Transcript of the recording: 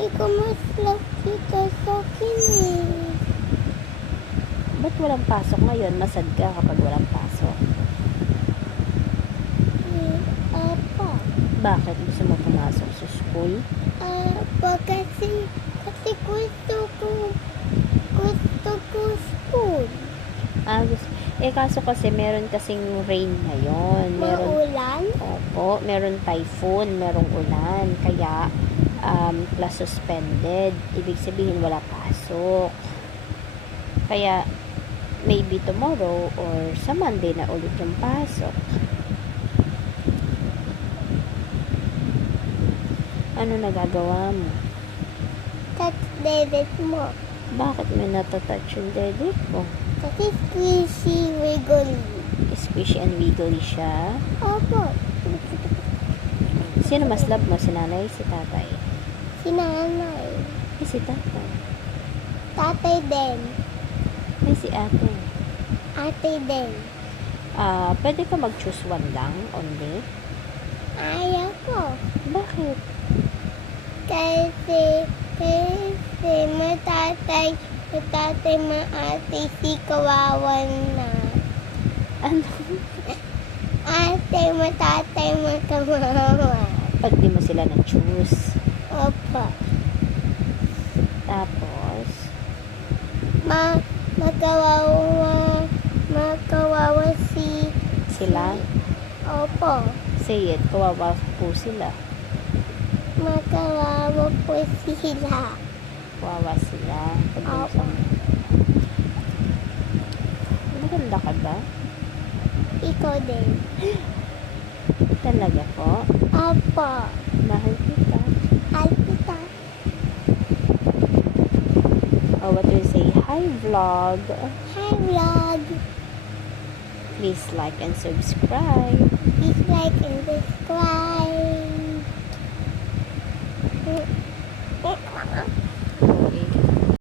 Ikaw mas kita sa akin eh. Ba't walang pasok ngayon? Masad ka kapag walang pasok. Apa. Bakit gusto mo pumasok sa school? Apa kasi gusto ko school. Kaso kasi meron kasing rain ngayon. Maulan? Opo, meron typhoon, merong ulan. Kaya, class suspended. Ibig sabihin wala pasok. Kaya, maybe tomorrow or sa Monday na ulit yung pasok. Ano nagagawa mo? Touch dedit mo. Bakit may natatouch yung dede mo? Kasi squishy wiggly. Squishy and wiggly siya. Opo. Sino mas love mo? Si nanay, si tatay? Si nanay. Si tatay. Tatay din. Si ate. Ate din. Pwede ka mag-choose one lang, only? Ayaw ko. Bakit? Kasi matatay, maate, si kawawan na. Ano? Ate, matatay, makawawa. Pag di mo sila na-choose. Opo. Tapos, makawawa sila? Opo. Say it, kawawa po sila. Makawawa po sila. Kawawa sila. Pag di mo Opo. Maganda ka ba? Ikaw din. Talaga po? Opo. Mahal kita. Alpita. What do you say? Hi, vlog. Hi, vlog. Please like and subscribe. Please like and subscribe.